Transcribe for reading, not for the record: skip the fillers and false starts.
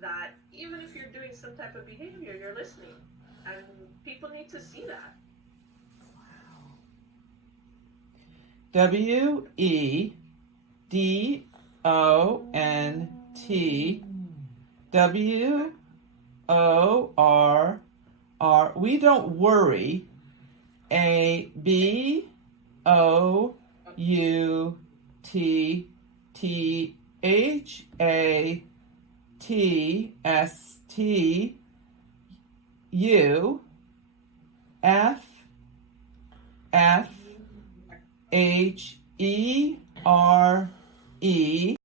that even if you're doing some type of behavior, you're listening. And people need to see that. WEDONT WORR. We don't worry. ABOUTTHATSTUFFHERE